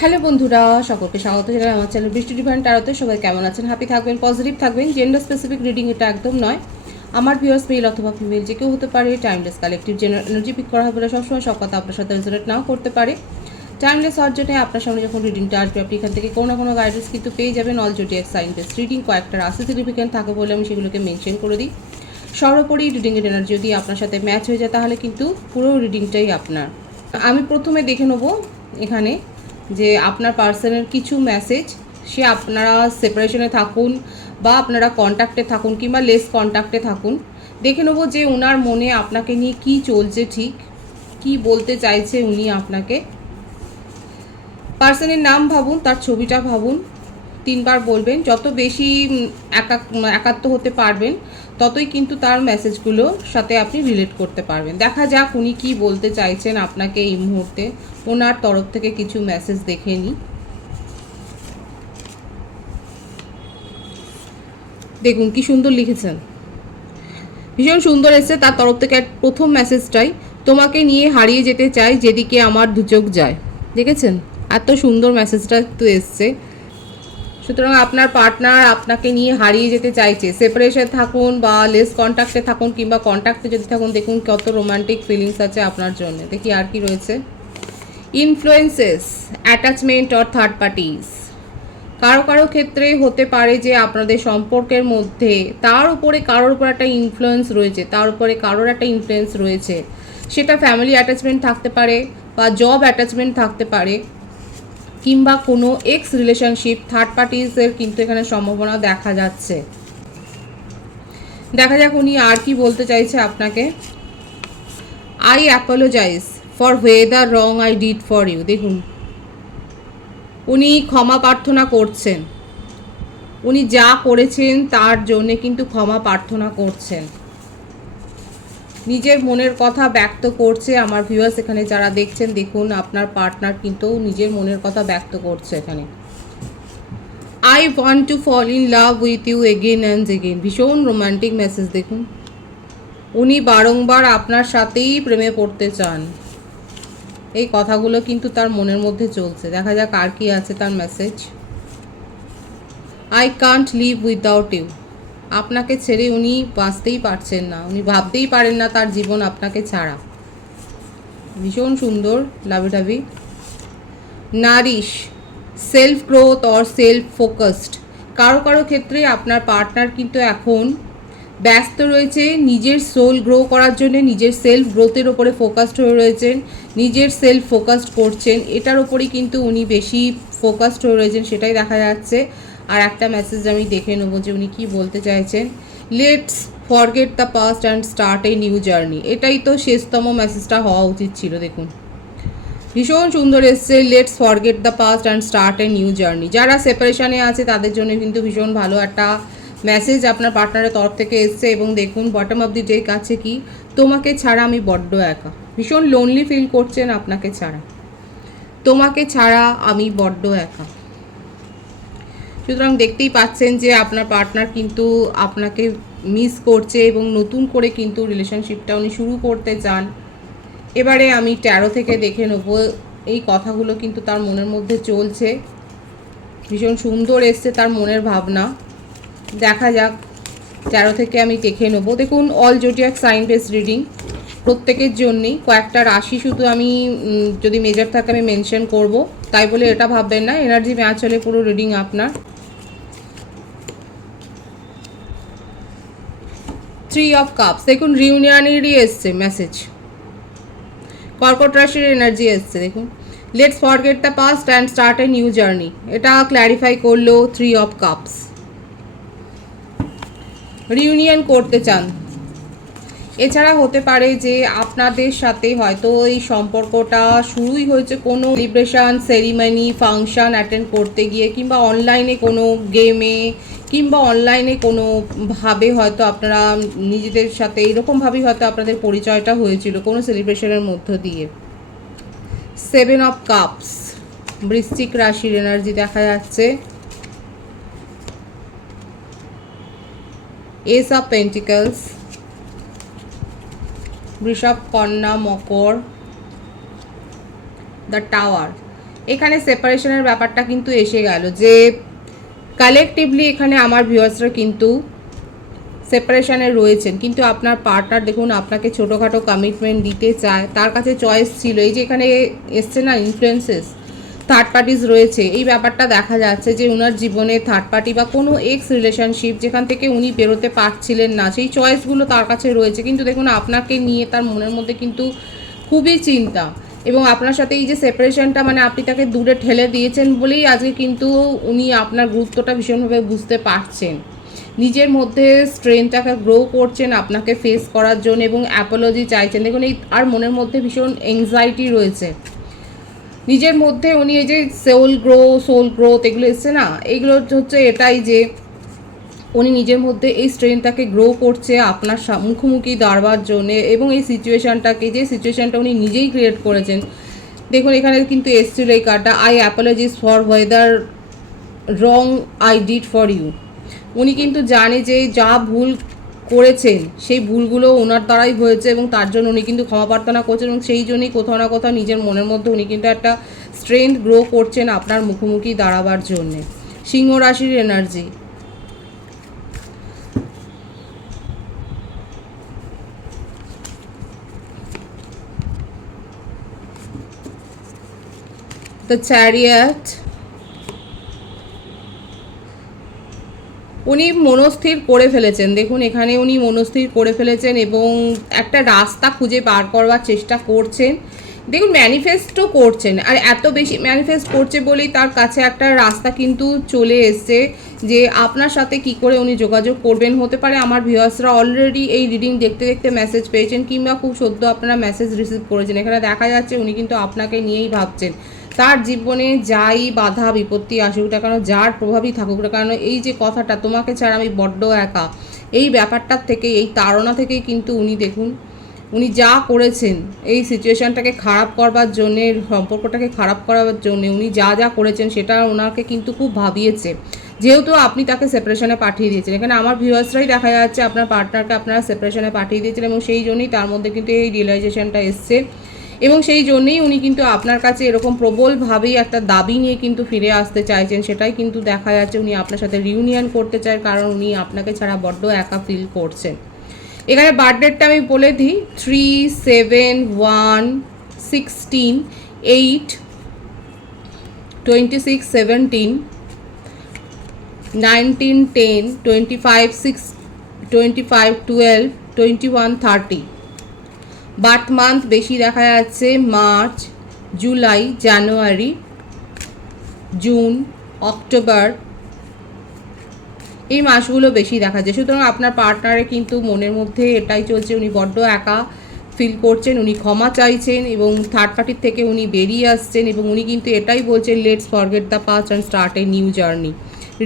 Hello বন্ধুরা, সকলকে স্বাগত জানাই আমার চ্যানেল বৃষ্টি ডিভাইন ট্যারোতে। সবাই কেমন আছেন? হ্যাপি থাকবেন, পজিটিভ থাকবেন। জেন্ডার স্পেসিফিক রিডিং এটা একদম নয়। আমার ভিউয়ার্স মেল অথবা ফিমেল যে কেউ হতে পারে। Timeless collective general energy pick করা হবে, সবসময় সব কথা আপনার সাথে রেজোনেট নাও করতে পারে। টাইমলেস হওয়ার জন্য আপনার সামনে যখন রিডিংটা আসবে, আপনি এখান থেকে কোনো না কোনো গাইডেন্স কিন্তু পেয়ে যাবেন। All zodiac sign base reading কয়েকটা রাশি সিগনিফিকেন্ট থাকে বলে আমি সেগুলোকে মেনশন করে দিই। সর্বোপরি রিডিংয়ের এনার্জি যদি আপনার সাথে ম্যাচ হয়ে যায় তাহলে কিন্তু পুরো রিডিংটাই আপনার। আমি প্রথমে দেখে নেব এখানে যে আপনার পার্সনের কিছু মেসেজ, সে আপনারা সেপারেশনে থাকুন বা আপনারা কন্ট্যাক্টে থাকুন কিংবা লেস কন্ট্যাক্টে থাকুন, দেখে নেবো যে ওনার মনে আপনাকে নিয়ে কি চলছে, ঠিক কি বলতে চাইছে উনি আপনাকে। পার্সনের নাম ভাবুন, তার ছবিটা ভাবুন, 3 বার বলবেন। যত বেশি একাত্ম হতে পারবেন ততই কিন্তু তার মেসেজগুলোর সাথে আপনি রিলেট করতে পারবেন। দেখা যাক উনি কি বলতে চাইছেন আপনাকে এই মুহূর্তে। ওনার তরফ থেকে কিছু মেসেজ দেখে নিই। দেখুন কি সুন্দর লিখেছেন, ভীষণ সুন্দর এসেছে তার তরফ থেকে। প্রথম মেসেজটাই, তোমাকে নিয়ে হারিয়ে যেতে চাই যেদিকে আমার দুচোখ যায়। দেখেছেন এত সুন্দর মেসেজটা তো এসছে। সুতরাং আপনার পার্টনার আপনাকে নিয়ে হারিয়ে যেতে চাইছে। সেপারেশন থাকুন বা লেস কন্ট্যাক্টে থাকুন কিংবা কন্ট্যাক্টে যদি থাকুন, দেখুন কত রোমান্টিক ফিলিংস আছে আপনার জন্য। দেখি আর কি রয়েছে। Influences, attachment or third parties. কারো কারো ক্ষেত্রে হতে পারে যে আপনাদের সম্পর্কের মধ্যে তার উপরে কারোর উপর একটা ইনফ্লুয়েন্স রয়েছে, তার উপরে কারোর একটা ইনফ্লুয়েন্স রয়েছে। সেটা ফ্যামিলি অ্যাটাচমেন্ট থাকতে পারে বা জব অ্যাটাচমেন্ট থাকতে পারে কিংবা কোনো এক্স রিলেশনশিপ। থার্ড পার্টিসের কিন্তু এখানে সম্ভাবনা দেখা যাচ্ছে। দেখা যাক উনি আর কি বলতে চাইছে আপনাকে। I apologize for whether wrong I did for you. দেখুন উনি ক্ষমা প্রার্থনা করছেন, উনি যা করেছেন তার জন্যে কিন্তু ক্ষমা প্রার্থনা করছেন, নিজের মনের কথা ব্যক্ত করছে। আমার ভিউয়ার্স এখানে যারা দেখছেন, দেখুন আপনার পার্টনার কিন্তু নিজের মনের কথা ব্যক্ত করছে এখানে। I want to fall in love with you again and again. ভীষণ রোম্যান্টিক মেসেজ। দেখুন উনি বারংবার আপনার সাথেই প্রেমে পড়তে চান, এই কথাগুলো কিন্তু তার মনের মধ্যে চলছে। দেখা যাক আর কি আছে তার message. I can't live without you. আপনাকে ছেড়ে উনি বাঁচতেই পারছেন না, উনি ভাবতেই পারেন না তার জীবন আপনাকে ছাড়া। ভীষণ সুন্দর, lovey dovey. Nourish, self growth or self focused. কারো কারো ক্ষেত্রে আপনার পার্টনার কিন্তু এখন ব্যস্ত রয়েছে নিজের সোল গ্রো করার জন্য, নিজের সেলফ গ্রোথের ওপরে ফোকাসড হয়ে রয়েছেন, নিজের সেলফ ফোকাসড করছেন, এটার ওপরেই কিন্তু উনি বেশি ফোকাসড হয়ে রয়েছেন, সেটাই দেখা যাচ্ছে। আর একটা মেসেজ আমি দেখে নেবো যে উনি কী বলতে চাইছেন। Let's forget the past and start a new journey. এটাই তো শেষতম মেসেজটা হওয়া উচিত ছিল। দেখুন ভীষণ সুন্দর এসছে। Let's forget the past and start a new journey. যারা সেপারেশনে আছে তাদের জন্য কিন্তু ভীষণ ভালো একটা মেসেজ আপনার পার্টনারের তরফ থেকে এসছে। এবং দেখুন বটম অফ দি ডেক আছে কি, তোমাকে ছাড়া আমি বড্ড একা। ভীষণ লোনলি ফিল করছেন আপনাকে ছাড়া, তোমাকে ছাড়া আমি বড্ড একা। সুতরাং দেখতেই পাচ্ছেন যে আপনার পার্টনার কিন্তু আপনাকে মিস করছে এবং নতুন করে কিন্তু রিলেশনশিপটা উনি শুরু করতে চান। এবারে আমি ট্যারো থেকে দেখে নেবো, এই কথাগুলো কিন্তু তার মনের মধ্যে চলছে। ভীষণ সুন্দর এসছে তার মনের ভাবনা। দেখা যাক ট্যারো থেকে আমি দেখে নেবো। দেখুন all zodiac sign base reading প্রত্যেকের জন্যেই। কয়েকটা রাশি শুধু আমি যদি মেজর থাকে আমি মেনশন করব, তাই বলে এটা ভাববেন না এনার্জি ম্যাচ হলে পুরো রিডিং আপনার। 3 অফ কাপস, দেখুন রিউনিয়নেরই এসছে মেসেজ। কর্কট রাশির এনার্জি এসছে। দেখুন let's forget the past and start a new journey, এটা ক্ল্যারিফাই করলো 3 অফ কাপস। রিউনিয়ন করতে চান। এছাড়া হতে পারে যে আপনাদের সাথে হয়তো এই সম্পর্কটা শুরুই হয়েছে কোনো সেলিব্রেশন, সেরিমনি, ফাংশন অ্যাটেন্ড করতে গিয়ে কিংবা অনলাইনে কোনো গেমে কিংবা অনলাইনে কোনো ভাবে হয়তো আপনারা নিজেদের সাথে এরকমভাবেই হয়তো আপনাদের পরিচয়টা হয়েছিল কোনো সেলিব্রেশনের মধ্য দিয়ে। 7 অফ কাপস, বৃশ্চিক রাশির এনার্জি দেখা যাচ্ছে। এস অফ পেন্টিকলস, বৃষভ, কন্যা, মকর, দ্য টাওয়ার। এখানে সেপারেশনের ব্যাপারটা কিন্তু এসে গেল, যে কালেকটিভলি এখানে আমার ভিউয়ার্সরা কিন্তু সেপারেশনে রয়েছেন, কিন্তু আপনার পার্টনার দেখুন আপনাকে ছোটোখাটো কমিটমেন্ট দিতে চায়, তার কাছে চয়েস ছিল। এই যে এখানে এসছে না ইনফ্লুয়েন্সেস, থার্ড পার্টিস রয়েছে, এই ব্যাপারটা দেখা যাচ্ছে যে ওনার জীবনে থার্ড পার্টি বা কোনো এক্স রিলেশনশিপ যেখান থেকে উনি বেরোতে পারছিলেন না, সেই চয়েসগুলো তার কাছে রয়েছে। কিন্তু দেখুন আপনাকে নিয়ে তার মনের মধ্যে কিন্তু খুবই চিন্তা, এবং আপনার সাথে এই যে সেপারেশনটা মানে আপনি তাকে দূরে ঠেলে দিয়েছেন বলেই আজকে কিন্তু উনি আপনার গুরুত্বটা ভীষণভাবে বুঝতে পারছেন, নিজের মধ্যে স্ট্রেনটাকে গ্রো করছেন আপনাকে ফেস করার জন্য, এবং অ্যাপোলজি চাইছেন। দেখুন এই আর মনের মধ্যে ভীষণ এংজাইটি রয়েছে নিজের মধ্যে। উনি এই যে সোল গ্রোথ এগুলো এসছে না, এগুলো হচ্ছে এটাই যে উনি নিজের মধ্যে এই স্ট্রেনটাকে গ্রো করছে আপনার মুখোমুখি দাঁড়াবার জন্যে, এবং এই সিচুয়েশানটাকে, যে সিচুয়েশানটা উনি নিজেই ক্রিয়েট করেছেন। দেখুন এখানে কিন্তু এসছিল এই কার্ডটা, I apologies for whatever wrong I did for you. উনি কিন্তু জানে যে যা ভুল করেছেন সেই ভুলগুলো ওনার দ্বারাই হয়েছে, এবং তার জন্য উনি কিন্তু ক্ষমা প্রার্থনা করছেন, এবং সেই জন্যই কোথাও না কোথাও নিজের মনের মধ্যে উনি কিন্তু একটা স্ট্রেংথ গ্রো করছেন আপনার মুখোমুখি দাঁড়াবার জন্যে। সিংহ রাশির এনার্জি, দ্য চ্যারিয়ট, উনি মনস্থির করে ফেলেছেন। দেখুন এখানে উনি মনস্থির করে ফেলেছেন এবং একটা রাস্তা খুঁজে বার করবার চেষ্টা করছেন। দেখুন ম্যানিফেস্টও করছেন, আর এত বেশি ম্যানিফেস্ট করছে বলেই তার কাছে একটা রাস্তা কিন্তু চলে এসছে যে আপনার সাথে কি করে উনি যোগাযোগ করবেন। হতে পারে আমার ভিউয়ার্সরা অলরেডি এই রিডিং দেখতে দেখতে মেসেজ পেয়েছেন, কিংবা খুব সদ্য আপনারা মেসেজ রিসিভ করেছেন। এখানে দেখা যাচ্ছে উনি কিন্তু আপনাকে নিয়েই ভাবছেন। তার জীবনে যাই বাধা বিপত্তি আসুক না কেন, যার প্রভাবই থাকুক না কেন, এই যে কথাটা তোমাকে ছাড়া আমি বড্ড একা, এই ব্যাপারটার থেকে, এই তাড়না থেকেই কিন্তু উনি দেখুন উনি যা করেছেন এই সিচুয়েশানটাকে খারাপ করবার জন্যে, সম্পর্কটাকে খারাপ করার জন্যে উনি যা যা করেছেন সেটা ওনাকে কিন্তু খুব ভাবিয়েছে, যেহেতু আপনি তাকে সেপারেশনে পাঠিয়ে দিয়েছেন। এখানে আমার ভিউয়ার্সরাই দেখা যাচ্ছে আপনার পার্টনারকে আপনারা সেপারেশনে পাঠিয়ে দিয়েছেন, এবং সেই জন্যই তার মধ্যে কিন্তু এই রিয়েলাইজেশনটা এসছে, এবং সেই জন্যেই উনি কিন্তু আপনার কাছে এরকম প্রবলভাবেই একটা দাবি নিয়ে কিন্তু ফিরে আসতে চাইছেন। সেটাই কিন্তু দেখা যাচ্ছে উনি আপনার সাথে রিউনিয়ন করতে চায়, কারণ উনি আপনাকে ছাড়া বড্ড একা ফিল করছেন। এখানে বার্থডেটটা আমি বলে দিই, 3/7/1/16, 8/26/17, 19/10, 25/6/25/12, 21/30। বার্থ মান্থ বেশি দেখা যাচ্ছে মার্চ, জুলাই, জানুয়ারি, জুন, অক্টোবর, এই মাসগুলো বেশি দেখা যায়। সুতরাং আপনার পার্টনারে কিন্তু মনের মধ্যে এটাই চলছে, উনি বড্ড একা ফিল করছেন, উনি ক্ষমা চাইছেন, এবং থার্ড পার্টির থেকে উনি বেরিয়ে আসছেন, এবং উনি কিন্তু এটাই বলছেন let's forget the past and start a new journey.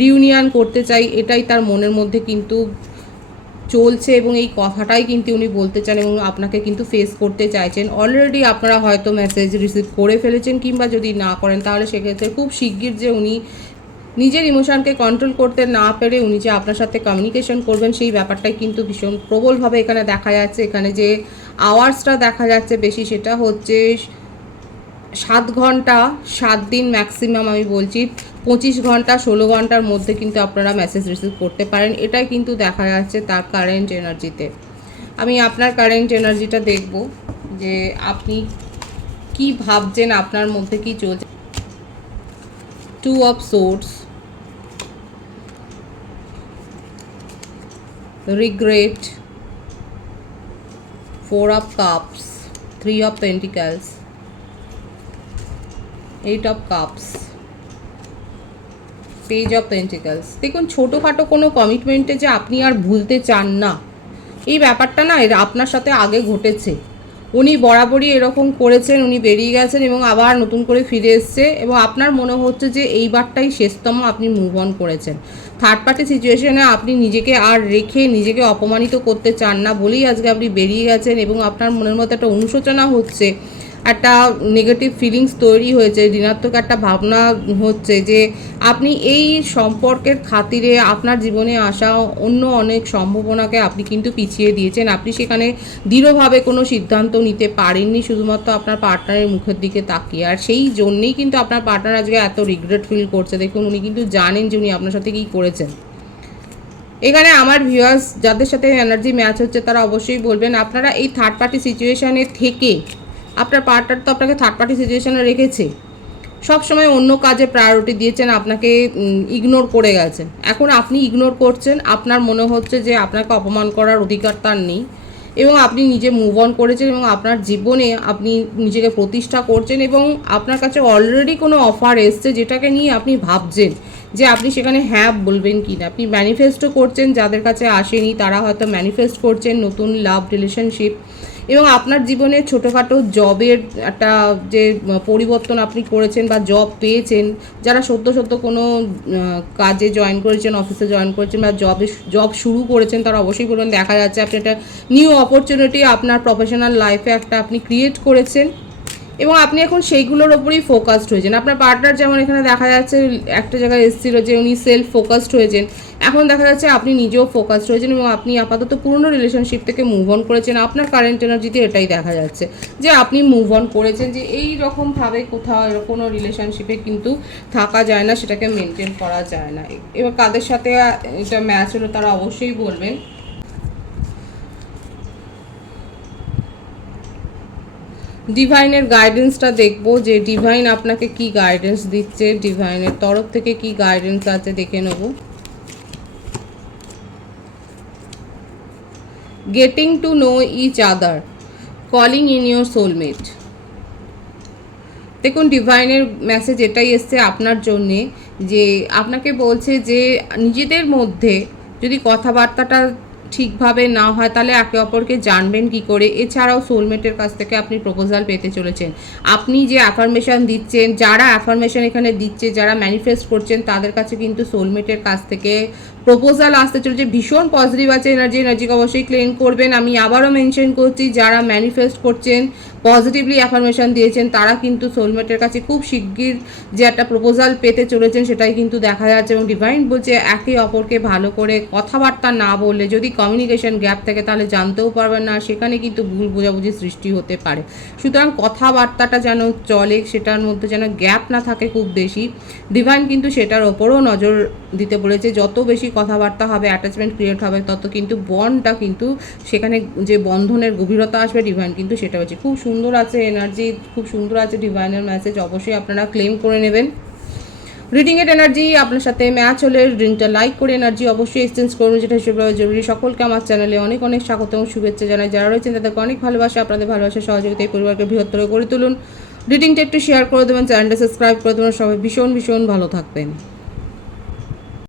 Reunion করতে চাই, এটাই তার মনের মধ্যে কিন্তু চলছে, এবং এই কথাটাই কিন্তু উনি বলতে চান, এবং আপনাকে কিন্তু ফেস করতে চাইছেন। অলরেডি আপনারা হয়তো মেসেজ রিসিভ করে ফেলেছেন, কিংবা যদি না করেন তাহলে সেক্ষেত্রে খুব শিগগির যে উনি নিজের ইমোশনকে কন্ট্রোল করতে না পেরে উনি যে আপনার সাথে কমিউনিকেশন করবেন সেই ব্যাপারটাই কিন্তু ভীষণ প্রবলভাবে এখানে দেখা যাচ্ছে। এখানে যে আওয়ার্সটা দেখা যাচ্ছে বেশি, সেটা হচ্ছে 7 ঘন্টা 7 দিন ম্যাক্সিমাম, আমি বলছি 25 ঘন্টা 16 ঘন্টার মধ্যে কিন্তু আপনারা মেসেজ রিসিভ করতে পারেন। এটাই কিন্তু দেখা যাচ্ছে তার কারেন্ট এনার্জিতে। আমি আপনার কারেন্ট এনার্জিটা দেখব যে আপনি কি ভাবছেন, আপনার মধ্যে কি চলছে। 2 of Swords, regret, 4 of Cups, 3 of Pentacles, 8 of Cups, Page of Pentacles। দেখুন ছোটোখাটো কোনো কমিটমেন্টে যে আপনি আর ভুলতে চান না, এই ব্যাপারটা না এর আপনার সাথে আগে ঘটেছে। উনি বরাবরই এরকম করেছেন, উনি বেরিয়ে গেছেন এবং আবার নতুন করে ফিরে এসছে, এবং আপনার মনে হচ্ছে যে এইবারটাই শেষতম, আপনি মুভ অন করেছেন। থার্ড পার্টি সিচুয়েশনে আপনি নিজেকে আর রেখে নিজেকে অপমানিত করতে চান না বলেই আজকে আপনি বেরিয়ে গেছেন, এবং আপনার মনের মধ্যে একটা অনুশোচনা হচ্ছে একটা নেগেটিভ ফিলিংস তৈরি হয়েছে, ঋণাত্মক একটা ভাবনা হচ্ছে যে আপনি এই সম্পর্কের খাতিরে আপনার জীবনে আসা অন্য অনেক সম্ভাবনাকে আপনি কিন্তু পিছিয়ে দিয়েছেন। আপনি সেখানে দৃঢ়ভাবে কোনো সিদ্ধান্ত নিতে পারেননি শুধুমাত্র আপনার পার্টনারের মুখের দিকে তাকিয়ে। আর সেই জন্যেই কিন্তু আপনার পার্টনার আজকে এত রিগ্রেট ফিল করছে। দেখুন, উনি কিন্তু জানেন যে উনি আপনার সাথে কী করেছেন। এখানে আমার ভিউয়ার্স যাদের সাথে এনার্জি ম্যাচ হচ্ছে তারা অবশ্যই বলবেন, আপনারা এই থার্ড পার্টি সিচুয়েশানে থেকে আপনার পার্টনার তো আপনাকে থার্ড পার্টি সিচুয়েশানে রেখেছে, সবসময় অন্য কাজে প্রায়োরিটি দিয়েছেন, আপনাকে ইগনোর করে গেছেন। এখন আপনি ইগনোর করছেন, আপনার মনে হচ্ছে যে আপনাকে অপমান করার অধিকার তার নেই এবং আপনি নিজে মুভ অন করেছেন এবং আপনার জীবনে আপনি নিজেকে প্রতিষ্ঠা করছেন এবং আপনার কাছে অলরেডি কোনো অফার এসছে যেটাকে নিয়ে আপনি ভাবছেন যে আপনি সেখানে হ্যাঁ বলবেন কি না। আপনি ম্যানিফেস্টও করছেন, যাদের কাছে আসেনি তারা হয়তো ম্যানিফেস্ট করছেন নতুন লাভ রিলেশনশিপ এবং আপনার জীবনে ছোটোখাটো জবের একটা যে পরিবর্তন আপনি করেছেন বা জব পেয়েছেন, যারা সদ্য কোনো কাজে জয়েন করেছেন, অফিসে জয়েন করেছেন বা জব শুরু করেছেন, তারা অবশ্যই বলবেন দেখা যাচ্ছে আপনি একটা নিউ অপরচুনিটি আপনার প্রফেশনাল লাইফে একটা আপনি ক্রিয়েট করেছেন এবং আপনি এখন সেইগুলোর ওপরেই ফোকাসড হয়েছেন। আপনার পার্টনার যেমন এখানে দেখা যাচ্ছে একটা জায়গায় এসেছিল যে উনি সেলফ ফোকাসড হয়েছেন, এখন দেখা যাচ্ছে আপনি নিজেও ফোকাসড হয়েছেন এবং আপনি আপাতত পুরনো রিলেশনশিপ থেকে মুভ অন করেছেন। আপনার কারেন্ট এনার্জিতে এটাই দেখা যাচ্ছে যে আপনি মুভ অন করেছেন, যে এই রকমভাবে কোথাও কোনো রিলেশনশিপে কিন্তু থাকা যায় না, সেটাকে মেনটেন করা যায় না। এবার কাদের সাথে এটা ম্যাচ হলো তারা অবশ্যই বলবেন। ডিভাইনের গাইডেন্সটা দেখবো যে ডিভাইন আপনাকে কি গাইডেন্স দিচ্ছে, ডিভাইনের তরফ থেকে কি গাইডেন্স আছে দেখে নেব। Getting to know each other, calling in your soulmate. দেখুন, ডিভাইনের মেসেজ এটাই এসছে আপনার জন্যে, যে আপনাকে বলছে যে নিজেদের মধ্যে যদি কথাবার্তাটা ঠিকভাবে না হয় তাহলে একে অপরকে জানবেন কি করে। এছাড়াও সোলমেটের কাছ থেকে আপনি প্রপোজাল পেতে চলেছেন। আপনি যে অ্যাফার্মেশন দিচ্ছেন, যারা অ্যাফার্মেশন এখানে দিচ্ছে, যারা ম্যানিফেস্ট করছেন, তাদের কাছে কিন্তু সোলমেটের কাছ থেকে প্রপোজাল আসতে চলেছে। ভীষণ পজিটিভ আছে এনার্জিকে অবশ্যই ক্লেম করবেন। আমি আবারও মেনশন করছি, যারা ম্যানিফেস্ট করছেন, পজিটিভলি অ্যাফার্মেশন দিয়েছেন, তারা কিন্তু সোলমেটের কাছে খুব শিগগির যে একটা প্রপোজাল পেতে চলেছেন সেটাই কিন্তু দেখা যাচ্ছে। এবং ডিভাইন বলছে একে অপরকে ভালো করে কথাবার্তা না বললে, যদি কমিউনিকেশন গ্যাপ থাকে তাহলে জানতেও পারবেন না, সেখানে কিন্তু ভুল বোঝাবুঝি সৃষ্টি হতে পারে। সুতরাং কথাবার্তাটা যেন চলে, সেটার মধ্যে যেন গ্যাপ না থাকে খুব বেশি। ডিভাইন কিন্তু সেটার ওপরও নজর দিতে বলেছে। যত বেশি কথাবার্তা হবে, অ্যাটাচমেন্ট ক্রিয়েট হবে, তত কিন্তু বন্ডটা কিন্তু সেখানে যে বন্ধনের গভীরতা আসবে, ডিভাইন কিন্তু সেটা হচ্ছে। খুব সুন্দর আছে এনার্জি, খুব সুন্দর আছে ডিভাইনের মেসেজ, অবশ্যই আপনারা ক্লেম করে নেবেন। রিডিংয়ের এনার্জি আপনার সাথে ম্যাচ হলে রিডিংটা লাইক করে এনার্জি অবশ্যই এক্সচেঞ্জ করুন, যেটা হিসেবে জরুরি। সকলকে আমার চ্যানেলে অনেক অনেক স্বাগত এবং শুভেচ্ছা জানাই। যারা রয়েছেন তাদেরকে অনেক ভালোবাসা, আপনাদের ভালোবাসা সহযোগিতা এই পরিবারকে বৃহত্তর করে তুলুন। রিডিংটা একটু শেয়ার করে দেবেন, চ্যানেলটা সাবস্ক্রাইব করে দেবেন। সবাই ভীষণ ভীষণ ভালো থাকবেন।